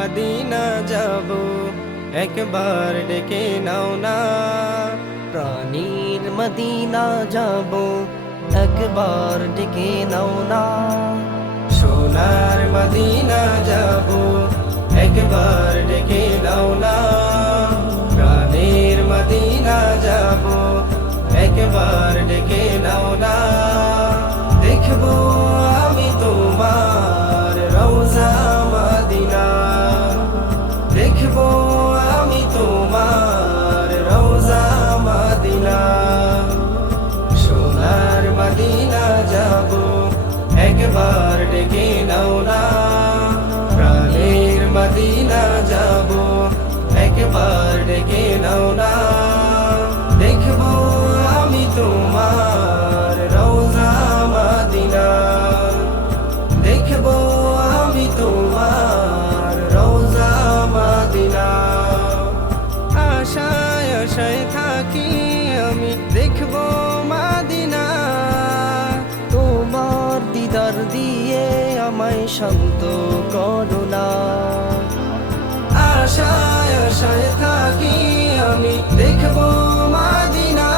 Medina যাব, একবার ডেকে নাও না। প্রাণীর মদিনা যাব, একবার ডেকে নাও না। সোনার মদিনা যাব, একবার ডেকে নাও না। প্রাণের মদিনা যাব, একবার ডেকে নাও না। দেখবো আমি তোমার রওজা মদিনা, দেখবো আমি তোমার রওজা মদিনা। সোনার মদিনা যাব, একবার ডেকে নাও না। প্রাণের মদিনা যাব, একবার ডেকে নাও না। দেখবো আমি তোমার রওজা মদিনা, দেখবো আমি তোমার রওজা মদিনা। আশায় আশায় থাকি আমি, দেখবো মদিনা। তোমার দিদার দিয়ে আমায় শান্ত করো না। আশায় আশায় থাকি আমি, দেখবো মদিনা।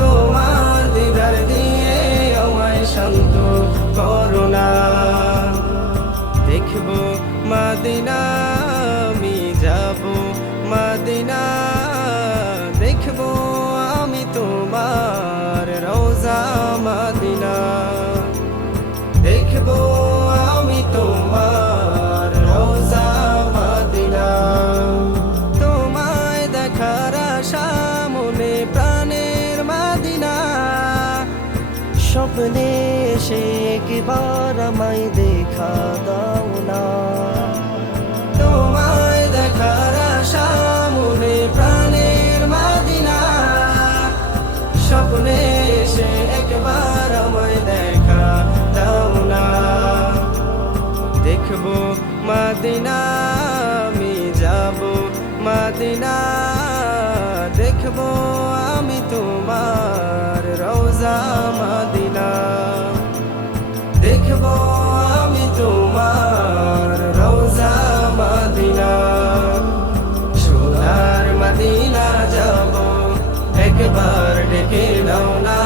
তোমার দিদার দিয়ে আমায় শান্ত করো না। দেখবো মদিনা, আমি যাব মদিনা। দেখবো আমি তোমার রওজা মদিনা, দেখবো আমি তোমার রওজা মদিনা। তোমায় দেখার আশা মনে প্রাণের মদিনা। স্বপ্নে এসে একবার আমায় দেখা দাও না। তোমায় দেখার আশা মনে প্রাণের মদিনা। স্বপ্নে এসে একবার আমায় দেখা দাও না। দেখবো মদিনা, আমি যাব মদিনা। দেখবো আমি তোমার রওজা মদিনা, দেখবো আমি তোমার রওজা মদিনা। সোনার মদিনা যাব, একবার ডেকে নাও না।